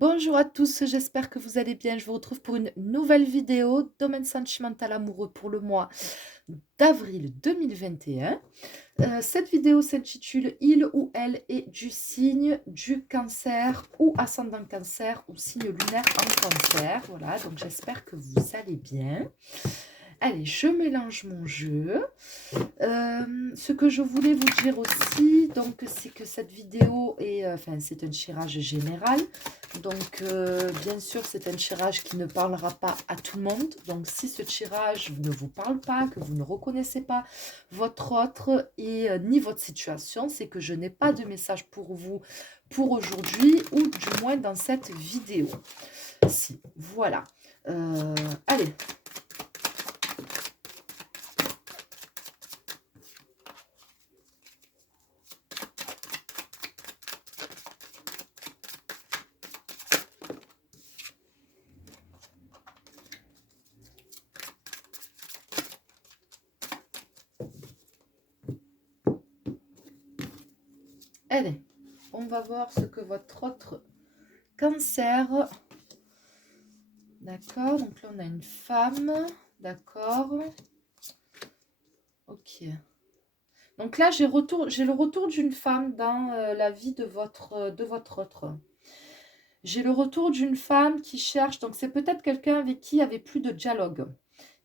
Bonjour à tous, j'espère que vous allez bien. Je vous retrouve pour une nouvelle vidéo, domaine sentimental amoureux pour le mois d'avril 2021. Cette vidéo s'intitule Il ou elle est du signe du cancer ou ascendant cancer ou signe lunaire en cancer. Voilà, donc j'espère que vous allez bien. Allez, je mélange mon jeu. Ce que je voulais vous dire aussi, donc, c'est que cette vidéo est, enfin, c'est un tirage général. Donc, bien sûr, c'est un tirage qui ne parlera pas à tout le monde. Donc, si ce tirage ne vous parle pas, que vous ne reconnaissez pas votre autre et ni votre situation, c'est que je n'ai pas de message pour vous pour aujourd'hui ou du moins dans cette vidéo. Si, voilà. Allez. Allez, on va voir ce que votre autre cancer. D'accord, donc là on a une femme. D'accord. Ok. Donc là j'ai le retour d'une femme dans la vie de votre autre. J'ai le retour d'une femme qui cherche, donc c'est peut-être quelqu'un avec qui il n'y avait plus de dialogue.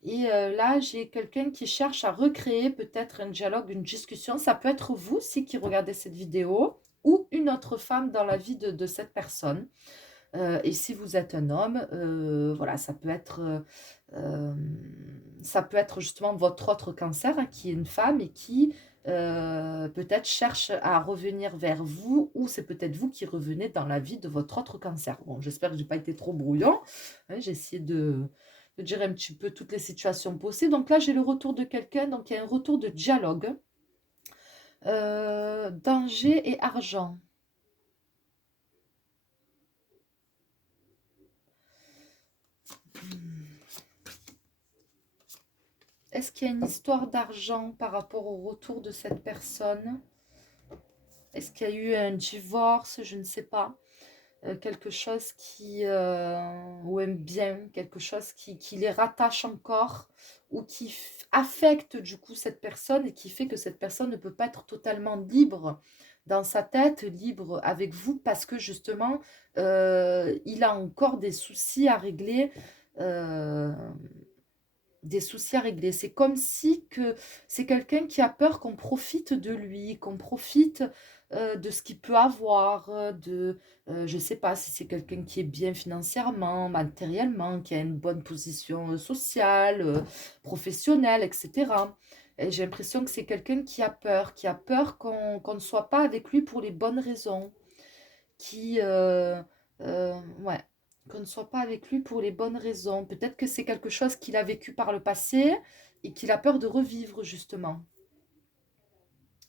Et là, j'ai quelqu'un qui cherche à recréer peut-être un dialogue, une discussion. Ça peut être vous, si qui regardez cette vidéo, ou une autre femme dans la vie de cette personne. Et si vous êtes un homme, voilà, euh, ça peut être justement votre autre cancer, hein, qui est une femme et qui peut-être cherche à revenir vers vous, ou c'est peut-être vous qui revenez dans la vie de votre autre cancer. Bon, j'espère que je n'ai pas été trop brouillon, hein, j'ai essayé de dire un petit peu toutes les situations possibles. Donc là, j'ai le retour de quelqu'un, donc il y a un retour de dialogue. Danger et argent. Est-ce qu'il y a une histoire d'argent par rapport au retour de cette personne? Est-ce qu'il y a eu un divorce? Je ne sais pas. Quelque chose ou un bien, quelque chose qui les rattache encore ou qui affecte du coup cette personne et qui fait que cette personne ne peut pas être totalement libre dans sa tête, libre avec vous parce que justement, il a encore des soucis à régler. euh, des soucis à régler. C'est comme si que c'est quelqu'un qui a peur qu'on profite de lui, qu'on profite de ce qu'il peut avoir, je ne sais pas si c'est quelqu'un qui est bien financièrement, matériellement, qui a une bonne position sociale, professionnelle, etc. Et j'ai l'impression que c'est quelqu'un qui a peur qu'on ne soit pas avec lui pour les bonnes raisons, qui, ouais, qu'on ne soit pas avec lui pour les bonnes raisons. Peut-être que c'est quelque chose qu'il a vécu par le passé et qu'il a peur de revivre, justement.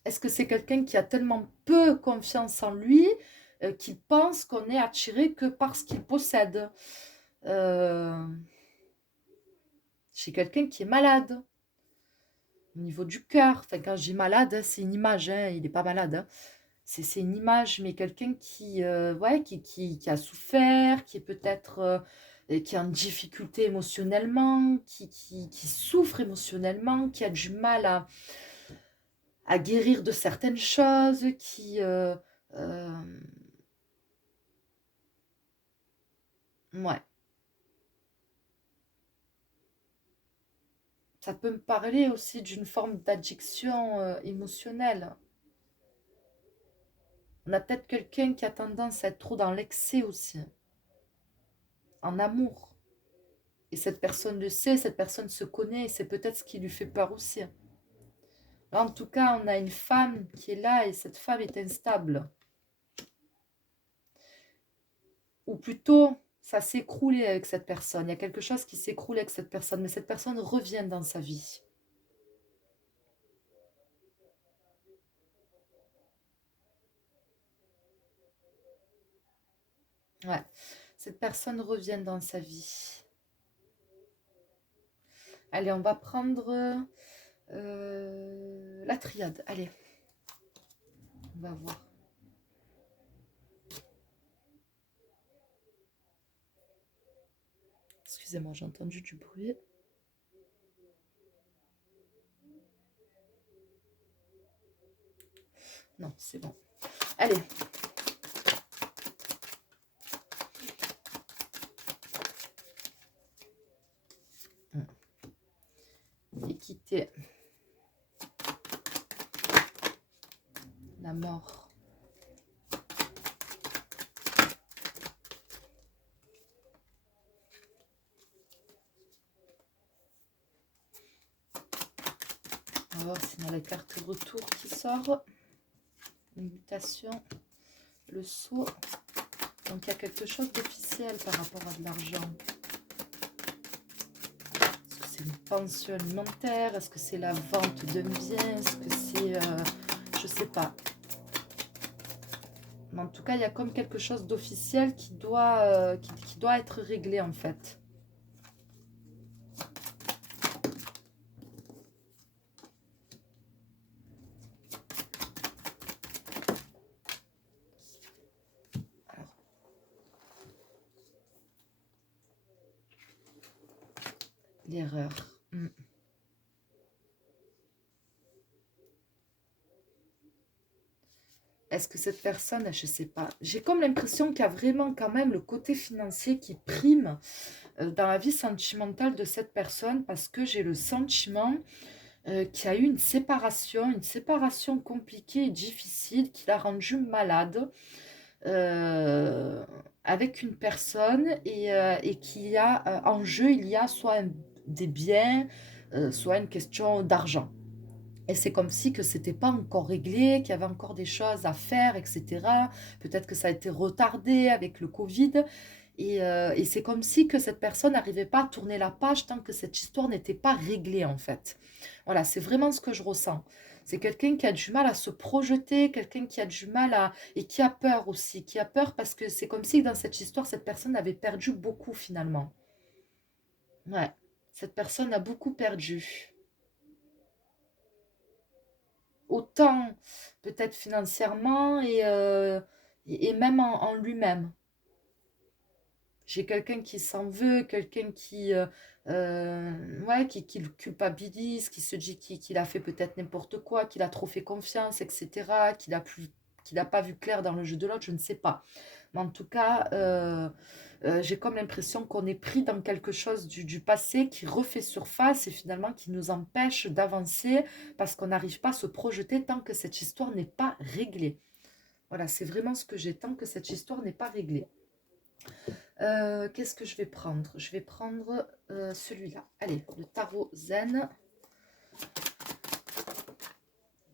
Est-ce que c'est quelqu'un qui a tellement peu confiance en lui qu'il pense qu'on est attiré que parce qu'il possède? Euh, Chez quelqu'un qui est malade, au niveau du cœur. Enfin, quand je dis malade, c'est une image, hein, il n'est pas malade, hein. C'est une image, mais quelqu'un ouais, qui a souffert, qui est peut-être qui est en difficulté émotionnellement, qui souffre émotionnellement, qui a du mal à guérir de certaines choses, euh, ouais, ça peut me parler aussi d'une forme d'addiction émotionnelle. On a peut-être quelqu'un qui a tendance à être trop dans l'excès aussi, en amour. Et cette personne le sait, cette personne se connaît, et c'est peut-être ce qui lui fait peur aussi. Là, en tout cas, on a une femme qui est là et cette femme est instable. Ou plutôt, ça s'est écroulé avec cette personne. Il y a quelque chose qui s'écroule avec cette personne, mais cette personne revient dans sa vie. Ouais, cette personne revient dans sa vie. Allez, on va prendre la triade. Allez, on va voir. Excusez-moi, j'ai entendu du bruit. Non, c'est bon. Allez. Équité. La mort. On va voir si on a la carte retour qui sort. Une mutation. Le saut. Donc il y a quelque chose d'officiel par rapport à de l'argent. Est-ce que c'est une pension alimentaire? Est-ce que c'est la vente d'un bien? Est-ce que c'est... je sais pas. Mais en tout cas, il y a comme quelque chose d'officiel qui doit être réglé en fait. Alors. L'erreur. Est-ce que cette personne, je ne sais pas, j'ai comme l'impression qu'il y a vraiment quand même le côté financier qui prime dans la vie sentimentale de cette personne, parce que j'ai le sentiment qu'il y a eu une séparation compliquée et difficile qui l'a rendu malade avec une personne et qu'il y a en jeu, il y a soit des biens, soit une question d'argent. Et c'est comme si que c'était pas encore réglé, qu'il y avait encore des choses à faire, etc. Peut-être que ça a été retardé avec le Covid. Et c'est comme si que cette personne n'arrivait pas à tourner la page tant que cette histoire n'était pas réglée, en fait. Voilà, c'est vraiment ce que je ressens. C'est quelqu'un qui a du mal à se projeter, quelqu'un qui a du mal à... et qui a peur aussi, qui a peur parce que c'est comme si dans cette histoire, cette personne avait perdu beaucoup finalement. Ouais, cette personne a beaucoup perdu. Autant peut-être financièrement et même en lui-même. J'ai quelqu'un qui s'en veut, quelqu'un ouais, qui le culpabilise, qui se dit qu'il a fait peut-être n'importe quoi, qu'il a trop fait confiance, etc., qu'il a pas vu clair dans le jeu de l'autre, je ne sais pas. Mais en tout cas, j'ai comme l'impression qu'on est pris dans quelque chose du passé qui refait surface et finalement qui nous empêche d'avancer parce qu'on n'arrive pas à se projeter tant que cette histoire n'est pas réglée. Voilà, c'est vraiment ce que j'ai, tant que cette histoire n'est pas réglée. Qu'est-ce que je vais prendre? Je vais prendre celui-là. Allez, le tarot zen.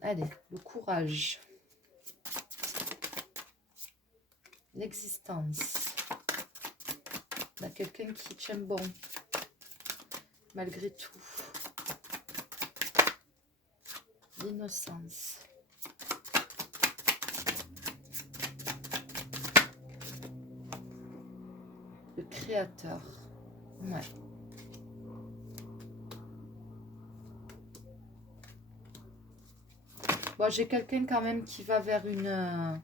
Allez, le courage. L'existence. On a quelqu'un qui tient bon, malgré tout. L'innocence. Le créateur. Ouais. Bon, j'ai quelqu'un quand même qui va vers une...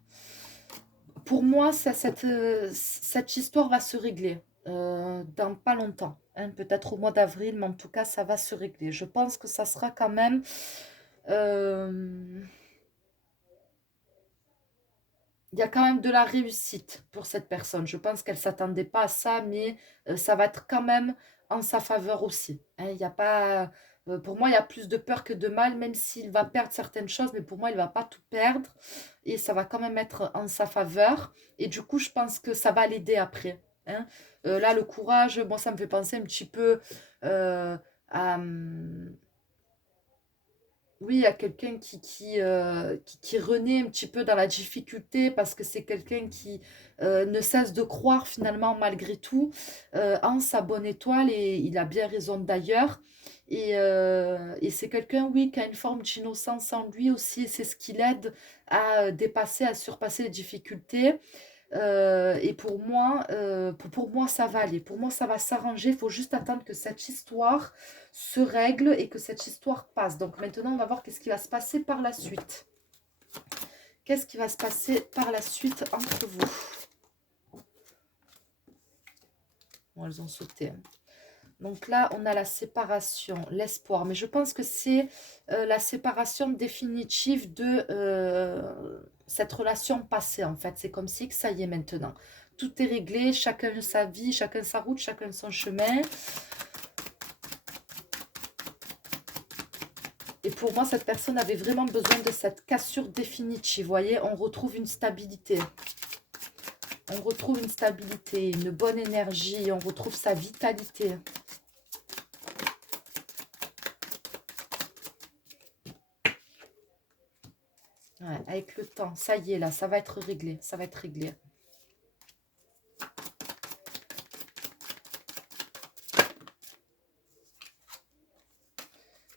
Pour moi, cette histoire va se régler dans pas longtemps. Hein, peut-être au mois d'avril, mais en tout cas, ça va se régler. Je pense que ça sera quand même... il y a quand même de la réussite pour cette personne. Je pense qu'elle ne s'attendait pas à ça, mais ça va être quand même en sa faveur aussi. Hein, il y a pas, pour moi, il y a plus de peur que de mal, même s'il va perdre certaines choses, mais pour moi, il ne va pas tout perdre. Et ça va quand même être en sa faveur. Et du coup, je pense que ça va l'aider après. Hein. Là, le courage, moi, ça me fait penser un petit peu à... Oui, à quelqu'un qui renaît un petit peu dans la difficulté parce que c'est quelqu'un qui ne cesse de croire finalement malgré tout en sa bonne étoile et il a bien raison d'ailleurs. Et c'est quelqu'un, oui, qui a une forme d'innocence en lui aussi et c'est ce qui l'aide à dépasser, à surpasser les difficultés. Et pour moi, ça va aller. Pour moi, ça va s'arranger. Il faut juste attendre que cette histoire se règle et que cette histoire passe. Donc maintenant, on va voir qu'est-ce qui va se passer par la suite. Qu'est-ce qui va se passer par la suite entre vous? Bon, elles ont sauté. Hein. Donc là, on a la séparation, l'espoir. Mais je pense que c'est la séparation définitive de cette relation passée, en fait. C'est comme si que ça y est maintenant. Tout est réglé, chacun sa vie, chacun sa route, chacun son chemin. Et pour moi, cette personne avait vraiment besoin de cette cassure définitive. Vous voyez, on retrouve une stabilité. On retrouve une stabilité, une bonne énergie, on retrouve sa vitalité. Ouais, avec le temps, ça y est, là, ça va être réglé, ça va être réglé.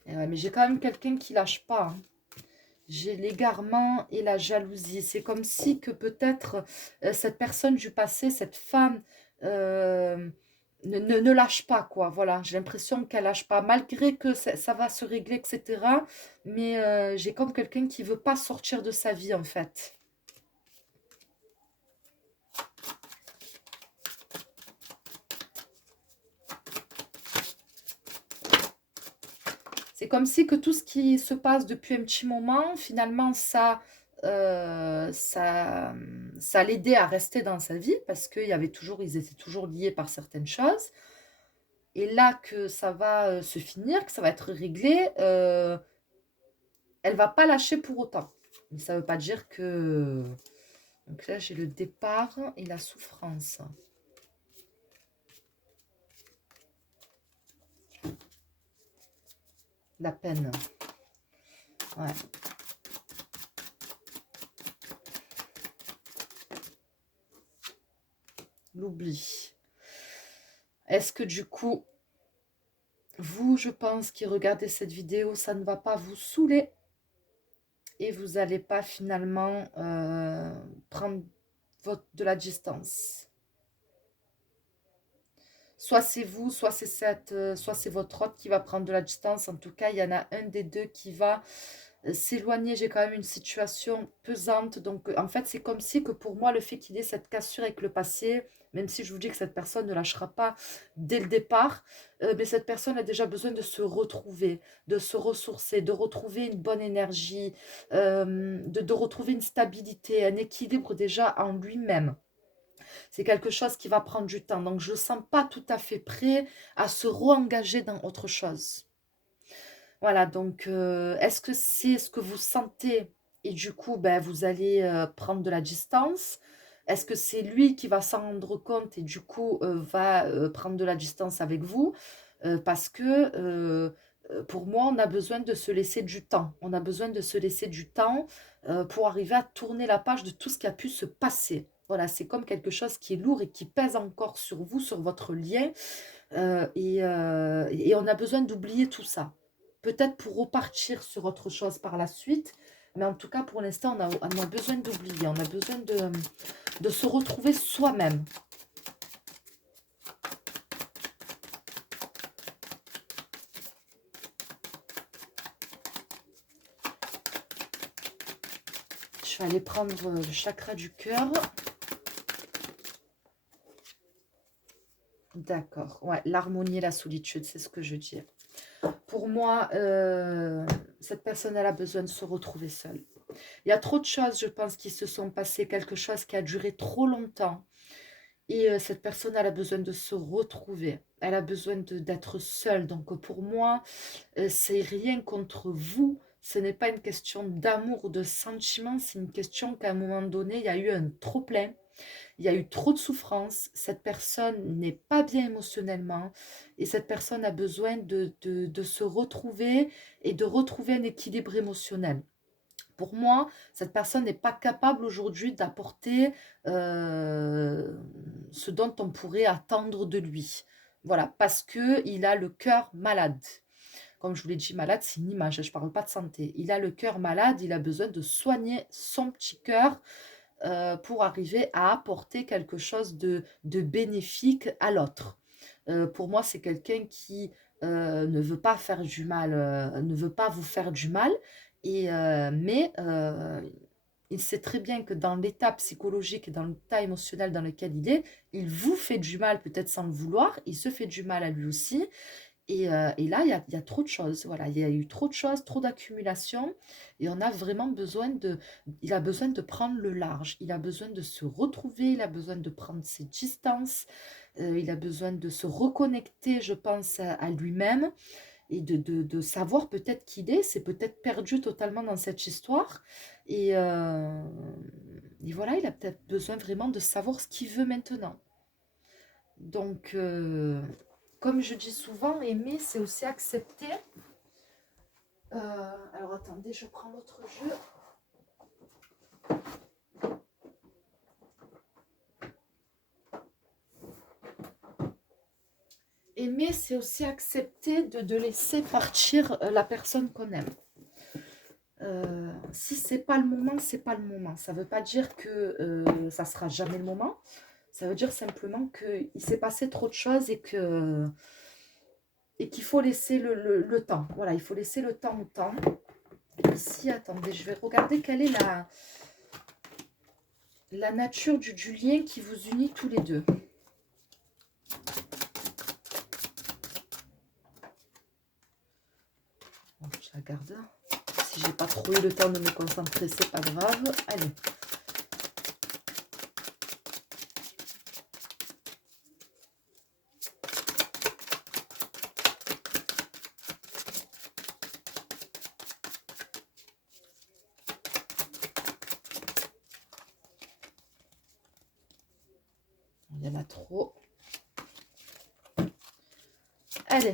Et ouais, mais j'ai quand même quelqu'un qui lâche pas, hein. J'ai l'égarement et la jalousie. C'est comme si que peut-être cette personne du passé, cette femme, ne lâche pas, quoi. Voilà, j'ai l'impression qu'elle lâche pas, malgré que ça va se régler, etc. Mais j'ai comme quelqu'un qui veut pas sortir de sa vie, en fait. C'est comme si que tout ce qui se passe depuis un petit moment, finalement, ça l'aidait à rester dans sa vie parce ils étaient toujours liés par certaines choses. Et là que ça va se finir, que ça va être réglé, elle va pas lâcher pour autant. Mais ça veut pas dire que... Donc là, j'ai le départ et la souffrance. La peine. Ouais. L'oubli. Est-ce que du coup, vous, je pense, qui regardez cette vidéo, ça ne va pas vous saouler et vous n'allez pas finalement prendre de la distance. Soit c'est vous, soit c'est votre hôte qui va prendre de la distance. En tout cas, il y en a un des deux qui va s'éloigner. J'ai quand même une situation pesante. Donc, en fait, c'est comme si que pour moi, le fait qu'il y ait cette cassure avec le passé, même si je vous dis que cette personne ne lâchera pas dès le départ, mais cette personne a déjà besoin de se retrouver, de se ressourcer, de retrouver une bonne énergie, de retrouver une stabilité, un équilibre déjà en lui-même. C'est quelque chose qui va prendre du temps. Donc, je ne sens pas tout à fait prêt à se re-engager dans autre chose. Voilà, donc est-ce que c'est ce que vous sentez et du coup, ben, vous allez prendre de la distance? Est-ce que c'est lui qui va s'en rendre compte et du coup va prendre de la distance avec vous? Parce que pour moi, on a besoin de se laisser du temps. On a besoin de se laisser du temps pour arriver à tourner la page de tout ce qui a pu se passer. Voilà, c'est comme quelque chose qui est lourd et qui pèse encore sur vous, sur votre lien. Et on a besoin d'oublier tout ça. Peut-être pour repartir sur autre chose par la suite. Mais en tout cas, pour l'instant, on a besoin d'oublier. On a besoin de se retrouver soi-même. Je vais aller prendre le chakra du cœur. D'accord. Ouais, l'harmonie et la solitude, c'est ce que je dis. Pour moi, cette personne, elle a besoin de se retrouver seule. Il y a trop de choses, je pense, qui se sont passées. Quelque chose qui a duré trop longtemps. Et cette personne, elle a besoin de se retrouver. Elle a besoin d'être seule. Donc pour moi, c'est rien contre vous. Ce n'est pas une question d'amour ou de sentiment. C'est une question qu'à un moment donné, il y a eu un trop-plein. Il y a eu trop de souffrance. Cette personne n'est pas bien émotionnellement. Et cette personne a besoin de se retrouver et de retrouver un équilibre émotionnel. Pour moi, cette personne n'est pas capable aujourd'hui d'apporter ce dont on pourrait attendre de lui. Voilà, parce qu'il a le cœur malade. Comme je vous l'ai dit, malade, c'est une image, je ne parle pas de santé. Il a le cœur malade, il a besoin de soigner son petit cœur pour arriver à apporter quelque chose de bénéfique à l'autre. Pour moi, c'est quelqu'un qui ne veut pas faire du mal, ne veut pas vous faire du mal, mais il sait très bien que dans l'état psychologique et dans l'état émotionnel dans lequel il vous fait du mal, peut-être sans le vouloir, il se fait du mal à lui aussi. Et là, il y a trop de choses. Voilà, il y a eu trop de choses, trop d'accumulation. Et on a vraiment besoin de... Il a besoin de prendre le large. Il a besoin de se retrouver. Il a besoin de prendre ses distances. Il a besoin de se reconnecter, je pense, à lui-même. Et de savoir peut-être qui il est. C'est peut-être perdu totalement dans cette histoire. Et, euh, et voilà, il a peut-être besoin vraiment de savoir ce qu'il veut maintenant. Donc, comme je dis souvent, aimer, c'est aussi accepter. Alors, attendez, je prends l'autre jeu. Aimer, c'est aussi accepter de laisser partir la personne qu'on aime. Si c'est pas le moment, c'est pas le moment. Ça veut pas dire que ça sera jamais le moment. Ça veut dire simplement qu'il s'est passé trop de choses et qu'il faut laisser le temps. Voilà, il faut laisser le temps au temps. Ici, attendez, je vais regarder quelle est la nature du lien qui vous unit tous les deux. Bon, je la garde. Si j'ai pas trop eu le temps de me concentrer, c'est pas grave. Allez. Il y en a trop. Allez.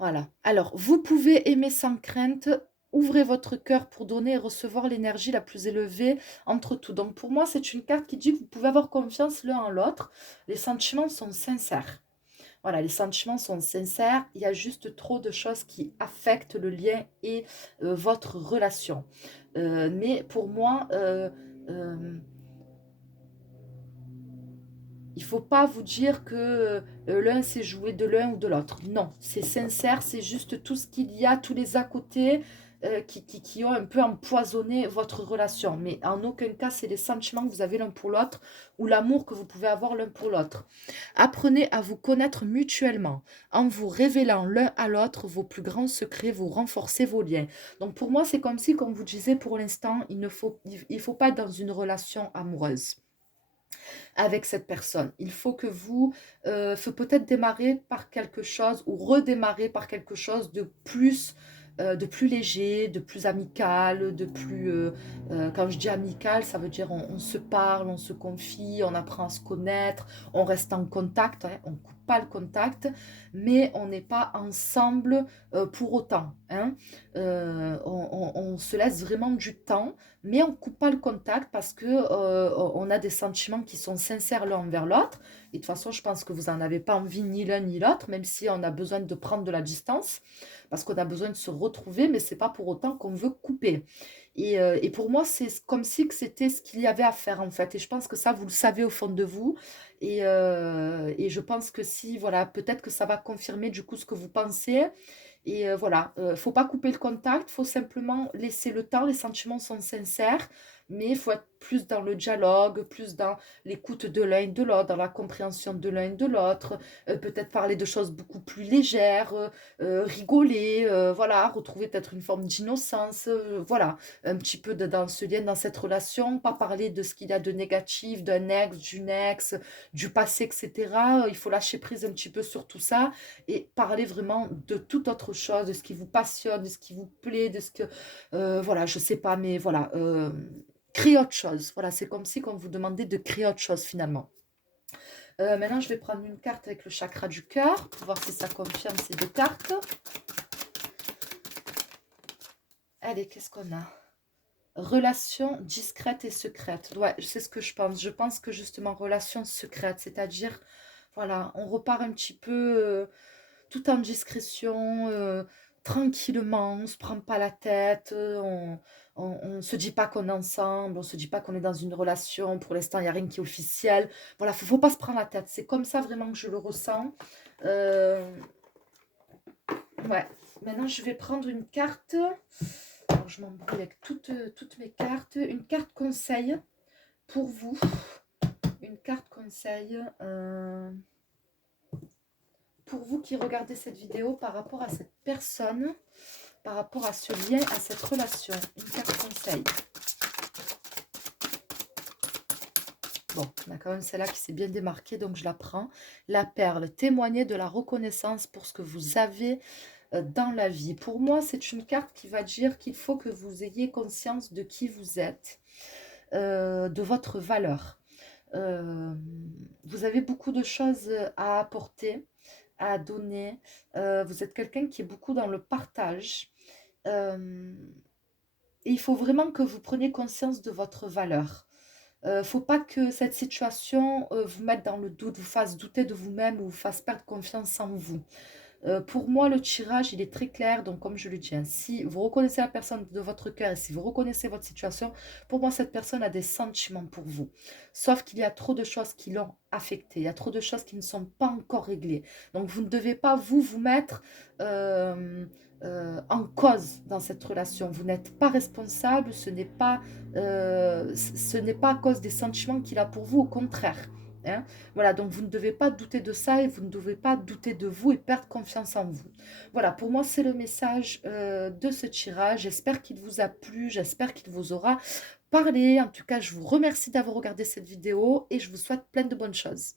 Voilà. Alors, vous pouvez aimer sans crainte. Ouvrez votre cœur pour donner et recevoir l'énergie la plus élevée entre tout. Donc, pour moi, c'est une carte qui dit que vous pouvez avoir confiance l'un en l'autre. Les sentiments sont sincères. Voilà, les sentiments sont sincères. Il y a juste trop de choses qui affectent le lien et votre relation. Mais pour moi, euh, il ne faut pas vous dire que l'un s'est joué de l'un ou de l'autre. Non, c'est sincère, c'est juste tout ce qu'il y a, tous les à côté qui ont un peu empoisonné votre relation. Mais en aucun cas, c'est les sentiments que vous avez l'un pour l'autre ou l'amour que vous pouvez avoir l'un pour l'autre. Apprenez à vous connaître mutuellement en vous révélant l'un à l'autre vos plus grands secrets, vous renforcez vos liens. Donc pour moi, c'est comme si, comme vous disiez pour l'instant, il faut pas être dans une relation amoureuse avec cette personne. Il faut que vous, faut peut-être démarrer par quelque chose ou redémarrer par quelque chose de plus léger, de plus amical, de plus... quand je dis amical, ça veut dire on se parle, on se confie, on apprend à se connaître, on reste en contact, hein, on ne coupe pas le contact, mais on n'est pas ensemble pour autant. Hein. On se laisse vraiment du temps, mais on ne coupe pas le contact parce que on a des sentiments qui sont sincères l'un envers l'autre. Et de toute façon, je pense que vous n'en avez pas envie ni l'un ni l'autre, même si on a besoin de prendre de la distance, parce qu'on a besoin de se retrouver, mais c'est pas pour autant qu'on veut couper. Et pour moi, c'est comme si que c'était ce qu'il y avait à faire en fait. Et je pense que ça, vous le savez au fond de vous. Et je pense que si, voilà, peut-être que ça va confirmer du coup ce que vous pensez. Et voilà, faut pas couper le contact, faut simplement laisser le temps. Les sentiments sont sincères, mais il faut être plus dans le dialogue, plus dans l'écoute de l'un et de l'autre, dans la compréhension de l'un et de l'autre. Peut-être parler de choses beaucoup plus légères, rigoler, voilà, retrouver peut-être une forme d'innocence, voilà, un petit peu dans ce lien, dans cette relation. Pas parler de ce qu'il y a de négatif, d'un ex, d'une ex, du passé, etc. Il faut lâcher prise un petit peu sur tout ça et parler vraiment de toute autre chose, de ce qui vous passionne, de ce qui vous plaît, de ce que, voilà, je sais pas, mais voilà, créer autre chose. Voilà, c'est comme si on vous demandait de créer autre chose finalement. Maintenant, je vais prendre une carte avec le chakra du cœur pour voir si ça confirme ces deux cartes. Allez, qu'est-ce qu'on a? Relation discrète et secrète. Ouais, c'est ce que je pense. Je pense que justement, relation secrète, c'est-à-dire, voilà, on repart un petit peu tout en discrétion, tranquillement, on ne se prend pas la tête, on se dit pas qu'on est ensemble, on se dit pas qu'on est dans une relation, pour l'instant, il n'y a rien qui est officiel. Voilà, faut pas se prendre la tête. C'est comme ça vraiment que je le ressens. Euh, Ouais, maintenant je vais prendre une carte. Alors, je m'embrouille avec toutes mes cartes. Une carte conseil pour vous. Une carte conseil pour vous qui regardez cette vidéo par rapport à cette personne, par rapport à ce lien, à cette relation. Une carte conseil. Bon, on a quand même celle-là qui s'est bien démarquée, donc je la prends. La perle, témoigner de la reconnaissance pour ce que vous avez dans la vie. Pour moi, c'est une carte qui va dire qu'il faut que vous ayez conscience de qui vous êtes, de votre valeur. Vous avez beaucoup de choses à apporter, à donner. Vous êtes quelqu'un qui est beaucoup dans le partage. Euh, et il faut vraiment que vous preniez conscience de votre valeur. Faut pas que cette situation vous mette dans le doute, vous fasse douter de vous-même ou vous fasse perdre confiance en vous. Pour moi, le tirage, il est très clair. Donc, comme je le dis, hein, si vous reconnaissez la personne de votre cœur et si vous reconnaissez votre situation, pour moi, cette personne a des sentiments pour vous. Sauf qu'il y a trop de choses qui l'ont affecté. Il y a trop de choses qui ne sont pas encore réglées. Donc, vous ne devez pas vous mettre en cause dans cette relation. Vous n'êtes pas responsable. Ce n'est pas à cause des sentiments qu'il a pour vous. Au contraire. Hein. Voilà, donc vous ne devez pas douter de ça et vous ne devez pas douter de vous et perdre confiance en vous. Voilà, pour moi, c'est le message de ce tirage. J'espère qu'il vous a plu, j'espère qu'il vous aura parlé. En tout cas, je vous remercie d'avoir regardé cette vidéo et je vous souhaite plein de bonnes choses.